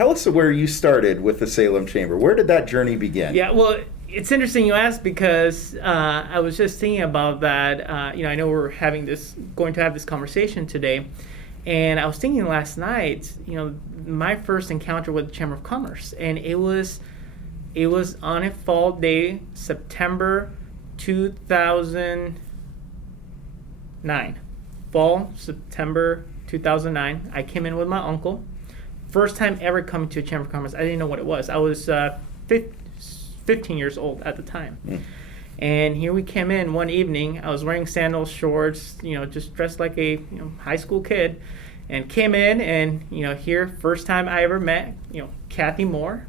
tell us where you started with the Salem Chamber. Where did that journey begin? Yeah, well, it's interesting you ask because I was just thinking about that. I know we're going to have this conversation today, and I was thinking last night. My first encounter with the Chamber of Commerce, and it was on a fall day, September 2009. Fall, September 2009. I came in with my uncle. First time ever coming to a Chamber of Commerce. I didn't know what it was. I was 15 years old at the time. And here we came in one evening. I was wearing sandals, shorts, just dressed like a high school kid. And came in and, here, first time I ever met, Kathy Moore,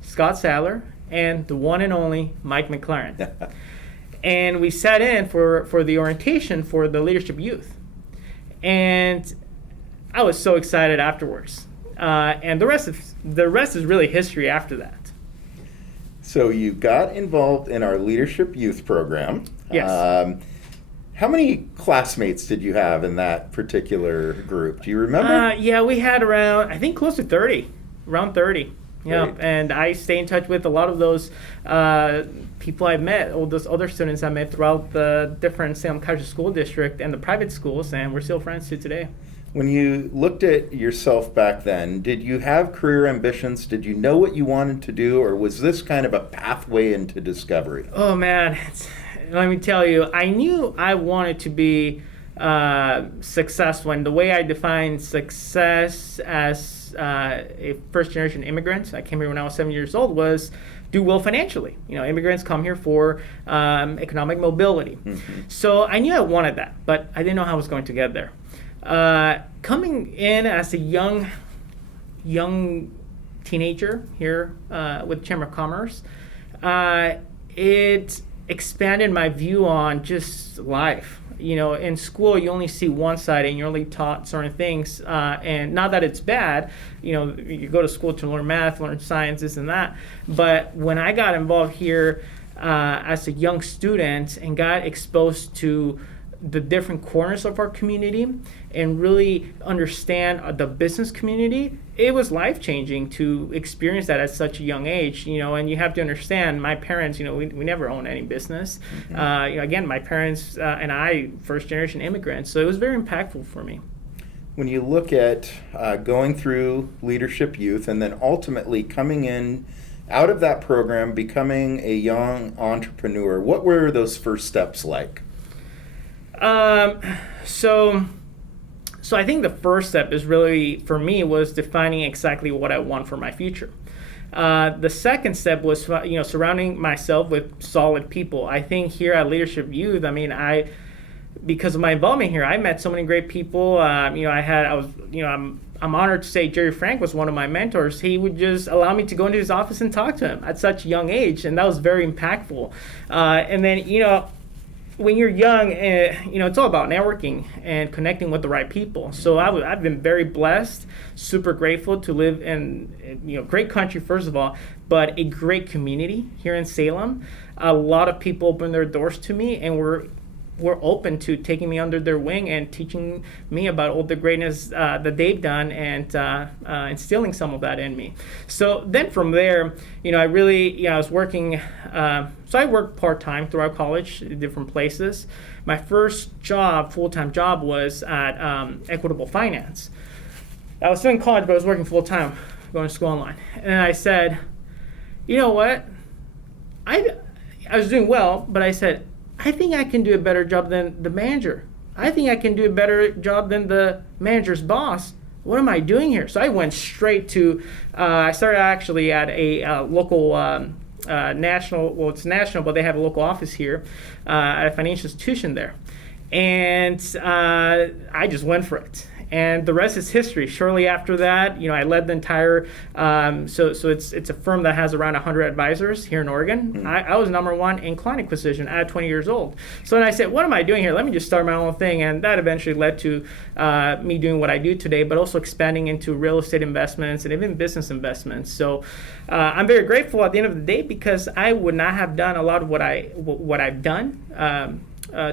Scott Sadler, and the one and only Mike McLaren. And we sat in for the orientation for the Leadership Youth. And I was so excited afterwards. And the rest is really history after that. So you got involved in our Leadership Youth program. Yes. How many classmates did you have in that particular group? Do you remember? Yeah, we had around, I think, close to 30. Around 30. Yeah, Great. and I stay in touch with a lot of those people I met, all those other students I met throughout the different Salem Kaiser School District and the private schools, and we're still friends to today. When you looked at yourself back then, did you have career ambitions? Did you know what you wanted to do, or was this kind of a pathway into discovery? Oh, man. Let me tell you, I knew I wanted to be successful, and the way I define success as a first-generation immigrant, I came here when I was 7 years old, was do well financially. Immigrants come here for economic mobility. Mm-hmm. So I knew I wanted that, but I didn't know how I was going to get there. Coming in as a young teenager here with Chamber of Commerce, it expanded my view on just life. In school you only see one side and you're only taught certain things, and not that it's bad. You go to school to learn math, learn science, this and that. But when I got involved here as a young student and got exposed to the different corners of our community and really understand the business community, it was life-changing to experience that at such a young age. And you have to understand, my parents, we never owned any business. Mm-hmm. Again, my parents and I, first-generation immigrants, so it was very impactful for me. When you look at going through Leadership Youth and then ultimately coming in out of that program, becoming a young entrepreneur, what were those first steps like? So I think the first step is really, for me, was defining exactly what I want for my future. The second step was, surrounding myself with solid people. I think here at Leadership Youth, because of my involvement here, I met so many great people. I'm honored to say Jerry Frank was one of my mentors. He would just allow me to go into his office and talk to him at such a young age, and that was very impactful. And then, when you're young, it's all about networking and connecting with the right people. So I've been very blessed, super grateful to live in great country, first of all, but a great community here in Salem. A lot of people opened their doors to me and were open to taking me under their wing and teaching me about all the greatness that they've done and instilling some of that in me. So then from there, I was working. So I worked part-time throughout college in different places. My first full-time job, was at Equitable Finance. I was still in college, but I was working full-time, going to school online. And I said, you know what? I was doing well, but I said, I think I can do a better job than the manager. I think I can do a better job than the manager's boss. What am I doing here? So I went straight to, I started actually at a local national, well, it's national, but they have a local office here at a financial institution there. And I just went for it. And the rest is history. Shortly after that, I led the entire, so it's a firm that has around 100 advisors here in Oregon. Mm-hmm. I was number one in client acquisition at 20 years old. So then I said, what am I doing here? Let me just start my own thing. And that eventually led to me doing what I do today, but also expanding into real estate investments and even business investments. So I'm very grateful at the end of the day, because I would not have done a lot of what I've done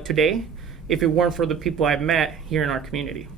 today if it weren't for the people I've met here in our community.